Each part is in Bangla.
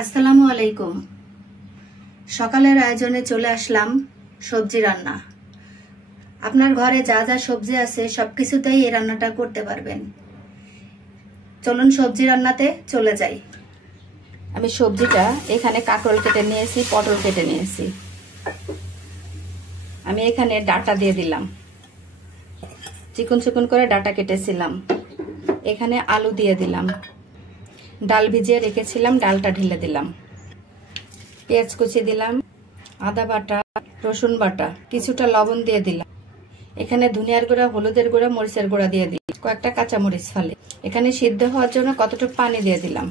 আসসালামু আলাইকুম। সকালের আয়োজনে চলে আসলাম সবজি রান্না। আপনার ঘরে যা যা সবজি আছে সবকিছুতেই এই রান্নাটা করতে পারবেন। চলুন সবজি রান্নাতে চলে যাই। আমি সবজিটা এখানে কাঁকরোল কেটে নিয়েছি, পটল কেটে নিয়েছি। আমি এখানে ডাঁটা দিয়ে দিলাম, চিকন চিকন করে ডাঁটা কেটেছিলাম। এখানে আলু দিয়ে দিলাম, ডাল ভিজিয়ে রেখেছিলাম, ডালটা ঢেলে দিলাম। পেঁয়াজ কুচি দিলাম, আদা বাটা, রসুন বাটা, কিছুটা লবণ দিয়ে দিলাম। এখানে ধনিয়ার গুঁড়া, হলুদের গুঁড়া, মরিচের গুঁড়া দিয়ে দিই, কয়েকটা কাঁচামরিচ ফালি। এখানে সিদ্ধ হওয়ার জন্য কতটুকু পানি দিয়ে দিলাম।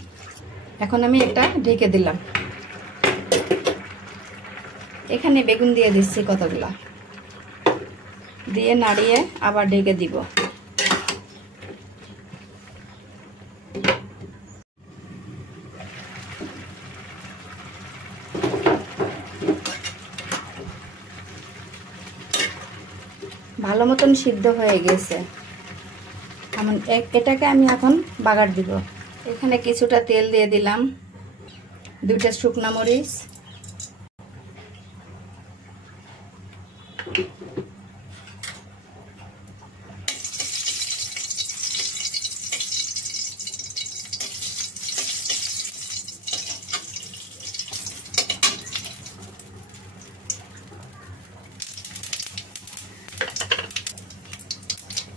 এখন আমি এটা ঢেকে দিলাম। এখানে বেগুন দিয়ে দিচ্ছি কতগুলা, দিয়ে নাড়িয়ে আবার ঢেকে দিব। ভালো মতন সিদ্ধ হয়ে গেছে। এটাকে আমি এখন বাগার দিব। এখানে কিছুটা তেল দিয়ে দিলাম, 2টা শুকনা মরিচ,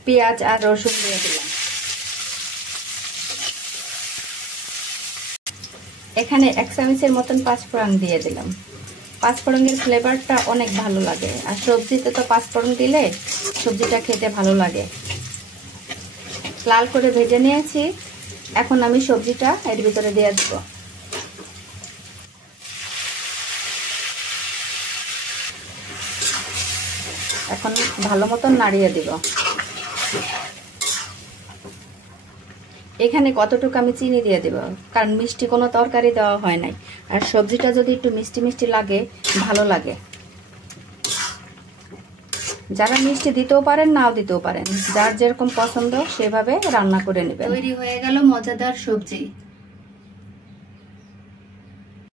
পেঁয়াজ আর রসুন দিয়ে দিলাম। এখানে 1 চামচের মতন পাঁচফোড়ন দিয়ে দিলাম। পাঁচফোড়নের ফ্লেভারটা অনেক ভালো লাগে, আর সবজিতে তো পাঁচফোড়ন দিলে সবজিটা খেতে ভালো লাগে। লাল করে ভেজে নিয়েছি। এখন আমি সবজিটা এর ভিতরে দিয়ে দেব। এখন ভালো মতন নাড়িয়ে দিব। এখানে কতটুকু আমি চিনি দিয়ে দেব, কারণ মিষ্টি কোনো তরকারি দেওয়া হয় নাই, আর সবজিটা যদি একটু মিষ্টি মিষ্টি লাগে ভালো লাগে। যারা মিষ্টি দিতেও পারেন, নাও দিতেও পারেন, যার যেরকম পছন্দ সেভাবে রান্না করে নেবেন। তৈরি হয়ে গেল মজাদার সবজি।